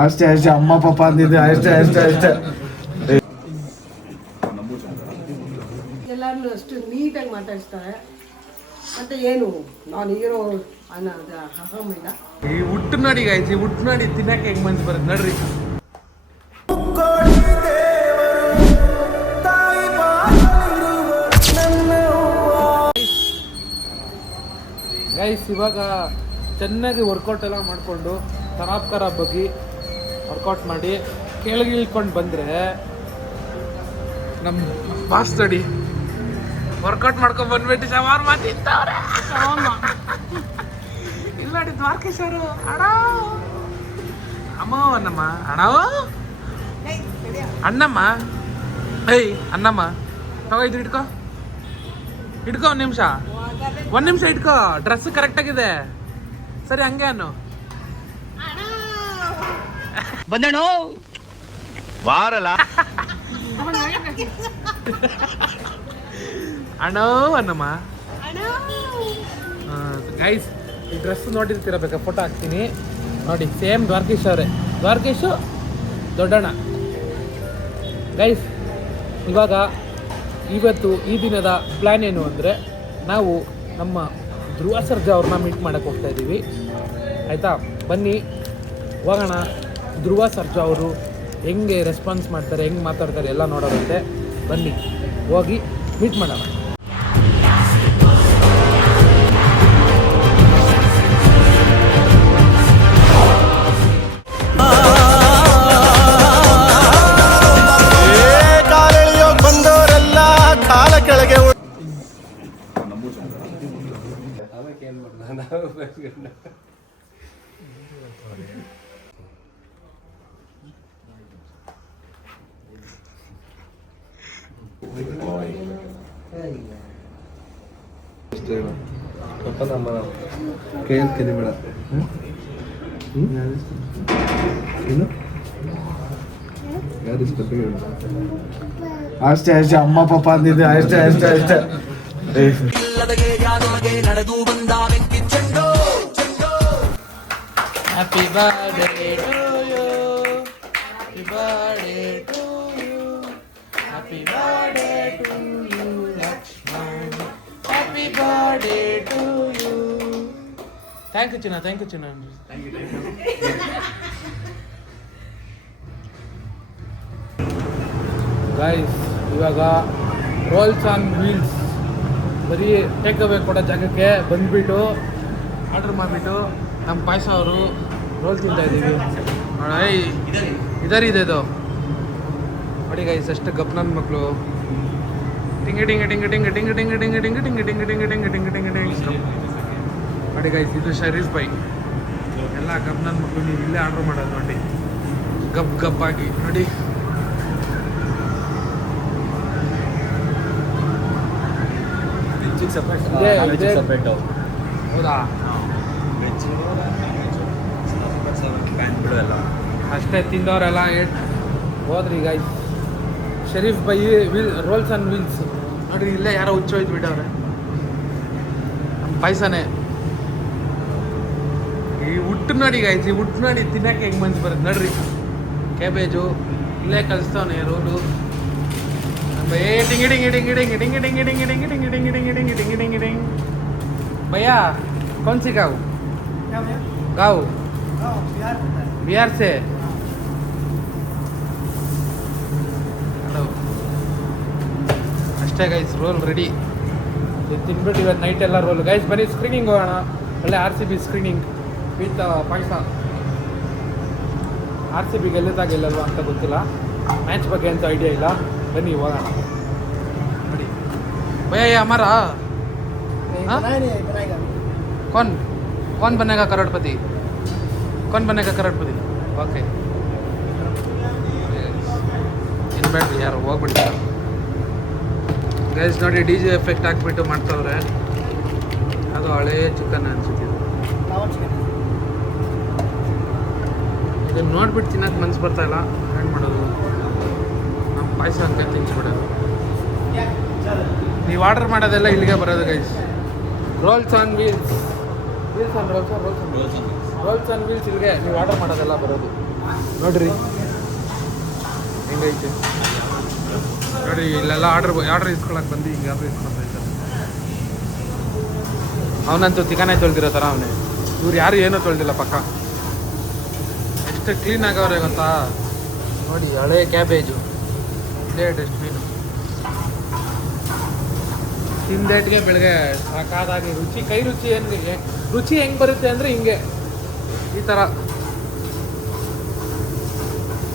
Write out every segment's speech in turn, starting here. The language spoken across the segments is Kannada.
ಅಷ್ಟೇ ಅಷ್ಟೇ ಅಮ್ಮ ಪಾಪ ಅಂದಿದ್ದೆ ಅಷ್ಟೇ ಅಷ್ಟೇ ಅಷ್ಟೇ. ಎಲ್ಲರನ್ನು ಅಷ್ಟು ನೀಟಾಗಿ ಮಾತಾಡಿಸ್ತಾರೆ. ಮತ್ತೆ ಏನು ನಾನು ಹೀರೋ ಅನ್ನೋದು ಅಹಮಿಲ್ಲ. ಈ ಹುಟ್ಟು ನೋಡಿ ಗಾಯ್ಸ್, ಈ ಹುಟ್ಟು ನೋಡಿ ತಿನ್ನಕ್ಕೆ ಹೆಂಗ್ ಮನ್ಸು ಬರುತ್ತೆ ನೋಡ್ರಿ. ಗೈಸ್ ಇವಾಗ ಚೆನ್ನಾಗಿ ವರ್ಕೌಟ್ ಎಲ್ಲ ಮಾಡಿಕೊಂಡು ಖರಾಬ್ ಬಗ್ಗೆ ವರ್ಕೌಟ್ ಮಾಡಿ ಕೆಳಗೆ ಇಳ್ಕೊಂಡು ಬಂದರೆ ನಮ್ಮ ಬಾಸ್ ತಡಿ ವರ್ಕೌಟ್ ಮಾಡ್ಕೊಂಡು ಬಂದ್ಬಿಟ್ಟು ಸವಾರು ಮಾತಿತ್ತವ್ರೆ. ಇಲ್ಲ ನೋಡಿ ದ್ವಾರಕೇಶ್ ಅವರು ಅಣ್ಣ ಅಮ್ಮ ಅನ್ನಮ್ಮ ಅಣ್ಣ ಅಣ್ಣಮ್ಮ ಏಯ್ ಅನ್ನಮ್ಮ ತಗೋ ಇದು ಇಟ್ಕೋ ಒಂದು ನಿಮಿಷ ಇಟ್ಕೋ. ಡ್ರೆಸ್ ಕರೆಕ್ಟಾಗಿದೆ ಸರಿ ಹಂಗೆ ಅನ್ನು ಬಂದಣೋ ವಾರಲ್ಲ ಅಣ್ಣೋ ಅನ್ನಮ್ಮ. ಗೈಸ್ ಈ ಡ್ರೆಸ್ ನೋಡಿರ್ತೀರ, ಬೇಕಾ ಫೋಟೋ ಹಾಕ್ತೀನಿ ನೋಡಿ. ಸೇಮ್ ದ್ವಾರಕೇಶ್ ಅವರೇ, ದ್ವಾರಕೇಶು ದೊಡ್ಡಣ್ಣ. ಗೈಸ್ ಇವಾಗ ಇವತ್ತು ಈ ದಿನದ ಪ್ಲ್ಯಾನ್ ಏನು ಅಂದರೆ, ನಾವು ನಮ್ಮ ಧ್ರುವ ಸರ್ಜಾ ಅವ್ರನ್ನ ಮೀಟ್ ಮಾಡೋಕ್ಕೆ ಹೋಗ್ತಾ ಇದ್ದೀವಿ ಆಯಿತಾ. ಬನ್ನಿ ಹೋಗೋಣ. ಧ್ರುವ ಸರ್ಜಾ ಅವರು ಹೆಂಗೆ ರೆಸ್ಪಾನ್ಸ್ ಮಾಡ್ತಾರೆ, ಹೆಂಗೆ ಮಾತಾಡ್ತಾರೆ ಎಲ್ಲ ನೋಡೋದಂತೆ. ಬನ್ನಿ ಹೋಗಿ ಮೀಟ್ ಮಾಡೋಣ. ನಮ್ಮ ಕೇಳ್ತೀನಿ ಬೇಡ ಅಷ್ಟೇ ಅಷ್ಟೇ ಅಮ್ಮ ಪಾಪ ಅಂದಿದ್ದೆ ಅಷ್ಟೇ ಅಷ್ಟೇ ಅಷ್ಟೇ. ನಡೆದು ಬಂದ ಬೆಂಕಿ ಚೆಂಡು happy birthday to you, happy birthday to you, happy birthday to you Lakshman, happy birthday to you. Thank you ಚಿನ್ನ, ಥ್ಯಾಂಕ್ ಯು ಚಿನ್ನ. ಗೈಸ್ ಇವಾಗ ರೋಲ್ಸ್ ಆನ್ ವೀಲ್ಸ್ ಬರೀ ಟೇಕ್ ಅವೇ ಕೊಡೋ ಜಾಗಕ್ಕೆ ಬಂದುಬಿಟ್ಟು ಆರ್ಡ್ರ್ ಮಾಡಿಬಿಟ್ಟು ನಮ್ಮ ಪಾಯಸ ಅವರು ರೋಲ್ ತಿಂತಾ ಇದ್ದೀವಿ. ಇದರಿ ಇದು ನೋಡಿ ಗೈಸ್, ಎಷ್ಟು ಗಪ್ ನನ್ನ ಮಕ್ಕಳು. ಟಿಂಗ ಟಿಂಗ ಟಿಂಗ ಟಿಂಗ ಟಿಂಗ ಟಿಂಗ ಟಿಂಗ ಟಿಂಗ ಟಿಂಗ ಟಿಂಗ ಟಿಂಗ ಟಿಂಗ ಟಿಂಗ ಟಿಂಗ ಟಿಂಗ ನೋಡಿ ಗೈಸ್, ಇದು ಶರೀಫ್ ಬೈ. ಎಲ್ಲ ಗಪ್ ನನ್ನ ಮಕ್ಕಳು, ನೀವು ಇಲ್ಲೇ ಆರ್ಡ್ರ್ ಮಾಡೋದು ನೋಡಿ, ಗಪ್ ಗಪ್ ಆಗಿ ನೋಡಿ. ಹೌದಾ, ಅಷ್ಟೇ ತಿಂದವರೆಲ್ಲ ಹೋದ್ರಿ guys. Sharif by rolls on wheels ನೋಡ್ರಿ, ಇಲ್ಲೇ ಯಾರೋ ಹುಚ್ಚೋಯ್ತು ಬಿಟ್ಟವ್ರೆ. ನಮ್ಮ ಪಾಯಸನೇ. ಈ ಹುಟ್ಟು ನೋಡಿ ಗೈಸ್, ಈ ಹುಟ್ಟು ನೋಡಿ ತಿನ್ನಕ್ಕೆ ಹೆಂಗೆ ಮನ್ಸು ಬರುತ್ತೆ ನೋಡ್ರಿ. ಕ್ಯಾಬೇಜು ಇಲ್ಲೇ ಕಲಿಸ್ತವನೆ ರೋಲು. ಟಿಂಗಿ ಟಿಂಗಿ ಟಿಂಗಿ ಟಿಂಗಿ ಟಿಂಗಿ ಟಿಂಗಿ ಟಿಂಗಿ ಟಿಂಗಿ ಟಿಂಗಿ ಟಿಂಗಿ ಟಿಂಗಿ ಟಿಂಗಿ ಟಿಂಗಿ ಟಿಂಗಿ ಟಿಂಗಿ. भैया कौन सी गाँव? गाँव बिहार से. ಅಷ್ಟೇ ಗೈಸ್, ರೋಲ್ ರೆಡಿ. ತಿನ್ಬಿಟ್ಟು ಇವತ್ತು ನೈಟ್ ಎಲ್ಲ ರೋಲ್. ಗೈಸ್ ಬನ್ನಿ ಸ್ಕ್ರೀನಿಂಗ್ ಹೋಗೋಣ. ಒಳ್ಳೆ RCB screening with payasa. RCB ಗೆಲ್ಲಲ್ವಾ ಅಂತ ಗೊತ್ತಿಲ್ಲ, ಮ್ಯಾಚ್ ಬಗ್ಗೆ ಅಂತ ಐಡಿಯಾ ಇಲ್ಲ. ಬನ್ನಿ ಹೋಗೋಣ. ನೋಡಿ भैया ये हमारा कौन बनेगा करोड़पति? कौन बनेगा करोड़पति? ओके ಇನ್ಬೇಡ್ರಿ, ಯಾರು ಹೋಗ್ಬಿಡ್ತಾರೆ ಗೈಸ್. ನೋಡಿ DJ ಎಫೆಕ್ಟ್ ಹಾಕ್ಬಿಟ್ಟು ಮಾಡ್ತವ್ರೆ. ಅದು ಹಳೇ ಚಿಕನ್ ಅನ್ಸುತ್ತಿದೆ. ಇದನ್ನು ನೋಡ್ಬಿಟ್ಟು ತಿನ್ನಕ್ಕೆ ಮನ್ಸು ಬರ್ತಾ ಇಲ್ಲ. ಏನು ಮಾಡೋದು, ನಮ್ಮ ಪಾಯಸ ಅಂತ ತಿನ್ಸ್ಬಿಡೋದು. ನೀವು ಆರ್ಡರ್ ಮಾಡೋದೆಲ್ಲ ಇಲ್ಲಿಗೆ ಬರೋದು guys. Rolls on wheels. Wheels on rolls on rolls on rolls and wheels ಇಲ್ಲಿಗೆ ನೀವು ಆರ್ಡರ್ ಮಾಡೋದೆಲ್ಲ ಬರೋದು ನೋಡಿರಿ ಹೆಂಗೈತೆ ನೋಡಿ. ಇಲ್ಲೆಲ್ಲ ಆರ್ಡ್ರ್ ಇಸ್ಕೊಳಕ್ಕೆ ಬಂದು ಹಿಂಗೆ ಆರ್ಡ್ರ್ ಇಸ್ಕೊಳ್ತಾ ಇದ್ದಾರೆ. ಅವನಂತೂ ಚಿಕನೇ ತೊಳ್ದಿರೋ ಥರ ಅವನೇ. ಇವ್ರು ಯಾರು ಏನೂ ತೊಳ್ದಿಲ್ಲ ಪಕ್ಕ. ಎಷ್ಟು ಕ್ಲೀನ್ ಆಗವ್ರೆ ಗೊತ್ತಾ ನೋಡಿ. ಹಳೆ ಕ್ಯಾಬೇಜು, ಇಲ್ಲೇ ಡಸ್ಟ್ಬಿನು. ತಿಂದೇಟ್ಗೆ ಬೆಳಗ್ಗೆ ಸಾಕಾದಾಗಿ ಕೈ ರುಚಿ ರುಚಿ ಹೆಂಗೆ ಬರುತ್ತೆ ಅಂದರೆ ಹಿಂಗೆ ಈ ಥರ.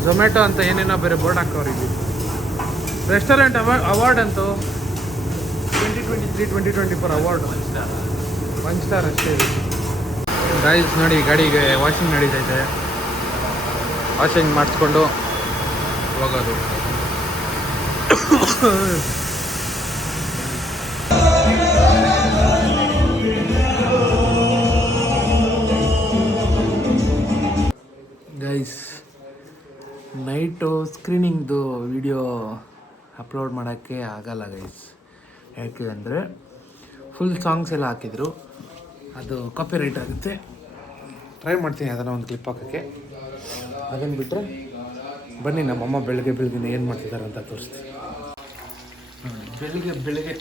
ಝೊಮ್ಯಾಟೊ ಅಂತ ಏನೇನೋ ಬೇರೆ ಬೋರ್ಡ್ ಹಾಕೋರು ಇಲ್ಲಿ. ರೆಸ್ಟೋರೆಂಟ್ ಅವಾರ್ಡ್ ಅಂತೂ 2023-2024 ಅವಾರ್ಡ್ 1 ಸ್ಟಾರ್ ಅಷ್ಟೇ ಇದೆ. ಗೈಸ್ ನೋಡಿ, ಗಾಡಿಗೆ ವಾಷಿಂಗ್ ನಡೀತೈತೆ. ವಾಷಿಂಗ್ ಮಾಡಿಸ್ಕೊಂಡು ಹೋಗೋದು. ಗೈಸ್ ನೈಟು ಸ್ಕ್ರೀನಿಂಗ್ದು ವಿಡಿಯೋ ಅಪ್ಲೋಡ್ ಮಾಡೋಕ್ಕೆ ಆಗಲ್ಲ ಗೈಸ್. ಯಾಕೆ ಅಂದರೆ ಫುಲ್ ಸಾಂಗ್ಸ್ ಎಲ್ಲ ಹಾಕಿದ್ರು, ಅದು ಕಾಪಿ ರೈಟ್ ಆಗುತ್ತೆ. ಟ್ರೈ ಮಾಡ್ತೀನಿ ಅದನ್ನು ಒಂದು ಕ್ಲಿಪ್ ಹಾಕೋಕ್ಕೆ. ಅದನ್ನು ಬಿಟ್ಟರೆ ಬನ್ನಿ ನಮ್ಮಮ್ಮ ಬೆಳಗ್ಗೆ ಏನು ಮಾಡ್ತಿದ್ದಾರೆ ಅಂತ ತೋರಿಸ್ತೀನಿ. ಬೆಳಿಗ್ಗೆ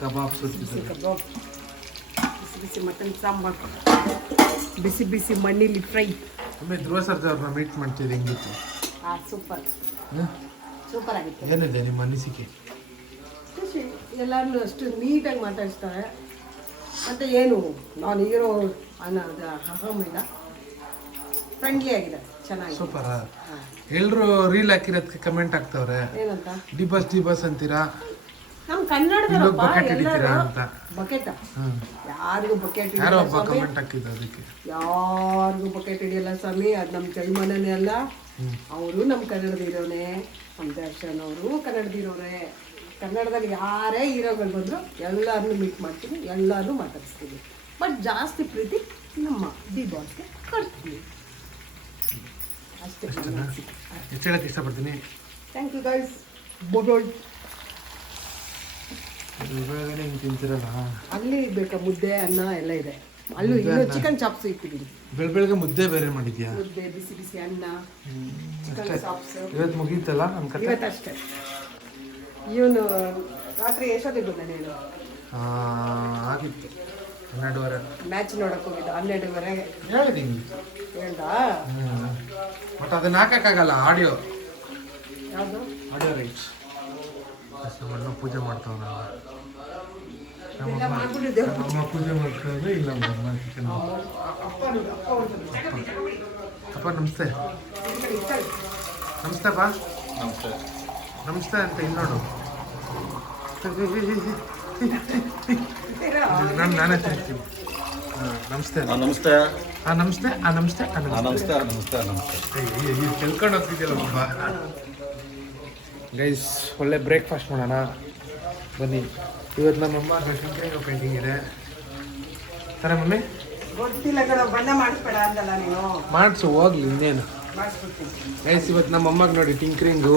ಕಬಾಬ್ ಸುತ್ತಿದ್ದಾರೆ. ಕಬಾಬ್, ಬಿಸಿ ಬಿಸಿ ಮಟನ್ ಸಾಂಬಾರು, ಬಿಸಿ ಬಿಸಿ ಮಣ್ಣಿಲಿ ಫ್ರೈ. ಒಮ್ಮೆ ಧ್ರುವ ಸರ್ಜಾ ಅವ್ರನ್ನ ಮೀಟ್ ಮಾಡ್ತಿದ್ದೆ, ಹೆಂಗಿತ್ತು? ಸೂಪರ್ ಸೂಪರ್ ಆಗಿತ್ತು. ಏನಿದೆ ನಿಮ್ಮ ಅನಿಸಿಕೆ? ಎಲ್ಲರೂ ಅಷ್ಟು ನೀಟಾಗಿ ಮಾತಾಡಿಸ್ತಾರೆ. ಮತ್ತು ಏನು ನಾನು ಹೀರೋ ಅನ್ನೋದು ಅಹಮಿಲ್ಲ, ಫ್ರೆಂಡ್ಲಿ ಆಗಿದೆ, ಚೆನ್ನಾಗಿದೆ. ಸೂಪರಾ? ಎಲ್ಲರೂ ರೀಲ್ ಹಾಕಿರೋದಕ್ಕೆ ಕಮೆಂಟ್ ಆಗ್ತವ್ರೆ, ಏನಂತ ಡಿಬಸ್ ಅಂತೀರಾ, ನಮ್ಮ ಕನ್ನಡದಲ್ಲಪ್ಪ ಬಕೆಟ್ ಹಿಡಿತೀರಾ ಅಂತ. ಬಕೆಟ್ ಯಾರಿಗೂ ಬಕೆಟ್ ಯಾರೋ ಹಿಡಿಯಲ್ಲ ಒಬ್ಬ ಸ್ವಾಮಿ, ಕಮೆಂಟ್ ಹಾಕಿದ್ದು ಅದಕ್ಕೆ. ಯಾರಿಗೂ ಬಕೆಟ್ ಹಿಡಿಯಲ್ಲ ಸ್ವಾಮಿ. ಅದು ನಮ್ಮ ಜೈಮನನೇ ಅಲ್ಲ, ಅವರು ನಮ್ಮ ಕನ್ನಡದ ಹೀರೋನೇ. ನಮ್ಮ ದರ್ಶನ್ ಅವರು ಕನ್ನಡದ ಹೀರೋರೇ. ಕನ್ನಡದಲ್ಲಿ ಯಾರೇ ಹೀರೋಗಳು ಬಂದರೂ ಎಲ್ಲರನ್ನೂ ಮೀಟ್ ಮಾಡ್ತೀನಿ, ಎಲ್ಲರನ್ನೂ ಮಾತಾಡಿಸ್ತೀನಿ. ಬಟ್ ಜಾಸ್ತಿ ಪ್ರೀತಿ ನಮ್ಮ ಡಿ ಬಾಸ್ಗೆ ಕೊಡ್ತೀನಿ ಅಷ್ಟೇ. ಎಷ್ಟು ಹೇಳಕ್ಕೆ ಇಷ್ಟಪಡ್ತೀನಿ. Thank you guys. ಬೋಡೋಯ್ ಇವಾಗ ಹಿಂಗೆ ತಿಂತಿರಲ್ಲ, ಅಲ್ಲಿ ಬೇಕಾ ಮುದ್ದೆ ಅನ್ನ ಎಲ್ಲ ಇದೆ. ಅಲ್ಲೂ ಇನ್ನೂ ಚಿಕನ್ ಚಾಪ್ಸ್ ಇಟ್ಟಿದ್ದೀನಿ. ಬೆಳಗ್ಗೆ ಮುದ್ದೆ ಬೇರೆ ಮಾಡಿದ್ಯಾ? ಮುದ್ದೆ, ಬಿಸಿ ಬಿಸಿ ಅನ್ನ, ಚಿಕನ್ ಚಾಪ್ಸ್. ಇವತ್ತು ಮುಗೀತಲ್ಲ ನನ್ನ ಕತೆ. ಇವತ್ತಷ್ಟೇ. ಇವನು ರಾತ್ರಿ ಎಷ್ಟೊತ್ತಿಗೆ ಬಂದ ನೀನು? ಆಗಿತ್ತು 12:30. ಮ್ಯಾಚ್ ನೋಡಕ್ಕೆ ಹೋಗಿದ್ದ 12:30. ಹೇಳಿದ್ದೀನಿ ಹೇಳ್ದ? ಬಟ್ ಅದನ್ನ ಹಾಕಕ್ಕಾಗಲ್ಲ. ಆಡಿಯೋ ಯಾವುದು ರೈಟ್ಸ್. ಅಣ್ಣ ಪೂಜೆ ಮಾಡ್ತಾವ. ಎಲ್ಲ ಮಾಡ್ಬಿಟ್ಟಿದ್ದೆ. ನಮ್ಮ ಪೂಜೆ ಮಾಡ್ತಾರೆ. ಇಲ್ಲ ಚಿಕನ್. ಅಪ್ಪ ನಮಸ್ತೆ. ನಮಸ್ತೆ ಬಾ. ನಮಸ್ತೆ ಅಂತ ಇಲ್ಲಿ ನೋಡು. ನಾನೇ ತಿಂತೀನಿ. ನಮಸ್ತೆ. ನಮಸ್ತೆ. ನಮಸ್ತೆ. ನಮಸ್ತೆ. ನಮಸ್ತೆ. ನಮಸ್ತೆ. ನಮಸ್ತೆ. ತಿಳ್ಕೊಂಡು ಹೋಗ್ತಿದ್ಯಲ್ಲ ಒಬ್ಬ. ಗೈಸ್ ಒಳ್ಳೆ ಬ್ರೇಕ್ಫಾಸ್ಟ್ ಮಾಡೋಣ ಬನ್ನಿ. ಇವತ್ತು ನಮ್ಮಮ್ಮ ಶಂಕರಿಂಗ ಪೇಂಟಿಂಗ್ ಇದೆ. ಸರ ಮಮ್ಮಿ? ಗೊತ್ತಿಲ್ಲ ಕಣ, ಬಣ್ಣ ಮಾಡಿಸ್ಬೇಡ ಅಂದಲ್ಲ ನೀನು. ಮಾಡಿಸು ಹೋಗ್ಲಿ, ಇನ್ನೇನು. ಮಾಡಿಸ್ಬಿಡ್ತೀನಿ. ಗೈಸ್ ಇವತ್ತು ನಮ್ಮಮ್ಮಗೆ ನೋಡಿ ಟಿಂಕ್ರಿಂಗು,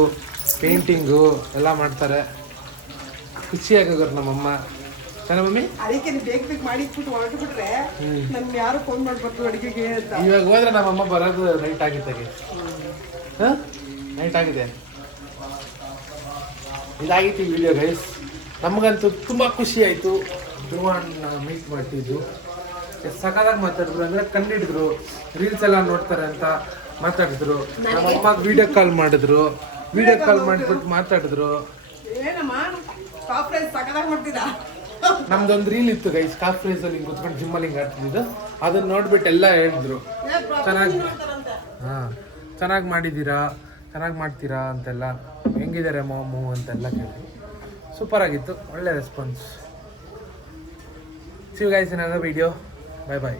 ಪೇಂಟಿಂಗು ಎಲ್ಲ ಮಾಡ್ತಾರೆ. ಖುಷಿಯಾಗೋರು ನಮ್ಮಮ್ಮ. ಸರ ಮಮ್ಮಿ? ಅದಕ್ಕೆ ನೀವು ಬೇಗ ಮಾಡಿಟ್ಬಿಟ್ಟು ಹೊರಟುಬಿಟ್ರೆ ನನ್ಗೆ ಯಾರು ಫೋನ್ ಮಾಡ್ಬಾರ್ದು ಅಡುಗೆಗೆ ಅಂತ. ಇವಾಗ ಹೋದ್ರೆ ನಮ್ಮಮ್ಮ ಬರೋದು ನೈಟ್ ಆಗಿತ್ತಾಗೆ. ನೈಟ್ ಆಗಿದೆ. ಇದಾಗಿತ್ತು ಈ ವಿಡಿಯೋ ಗೈಸ್. ನಮಗಂತೂ ತುಂಬ ಖುಷಿ ಆಯಿತು. ಧ್ರುವನ್ನ ಮೀಟ್ ಮಾಡ್ತಿದ್ದು ಸಕಾಲಾಗಿ ಮಾತಾಡಿದ್ರು, ಅಂದರೆ ಕಂಡಿಡಿದ್ರು. ರೀಲ್ಸ್ ಎಲ್ಲ ನೋಡ್ತಾರೆ ಅಂತ ಮಾತಾಡಿದ್ರು. ನಮ್ಮ ಅಮ್ಮಗೆ ವಿಡಿಯೋ ಕಾಲ್ ಮಾಡಿದ್ರು. ವಿಡಿಯೋ ಕಾಲ್ ಮಾಡಿಬಿಟ್ಟು ಮಾತಾಡಿದ್ರು. ಏನಮ್ಮ ಕಾಫ್ ರೈಸ್ ಸಕಲಾಗಿ ಮಾಡ್ತಿದ್ದ? ನಮ್ದೊಂದು ರೀಲ್ ಇತ್ತು ಗೈಸ್, ಕಾಫ್ ರೈಸಲ್ಲಿ ಹಿಂಗೆ ಕುತ್ಕೊಂಡು ಜಿಮ್ಮಲ್ಲಿ ಹಿಂಗೆ ಆಡ್ತಿದ್ದು. ಅದನ್ನ ನೋಡ್ಬಿಟ್ಟು ಎಲ್ಲ ಹೇಳಿದ್ರು ಚೆನ್ನಾಗಿ, ಚೆನ್ನಾಗಿ ಮಾಡಿದ್ದೀರಾ, ಚೆನ್ನಾಗಿ ಮಾಡ್ತೀರಾ ಅಂತೆಲ್ಲ, ಹೆಂಗಿದ್ದಾರೆ ಮಾಮು ಅಂತೆಲ್ಲ ಕೇಳಿ. ಸೂಪರ್ ಆಗಿತ್ತು, ಒಳ್ಳೆ response. See you guys in another video. Bye bye.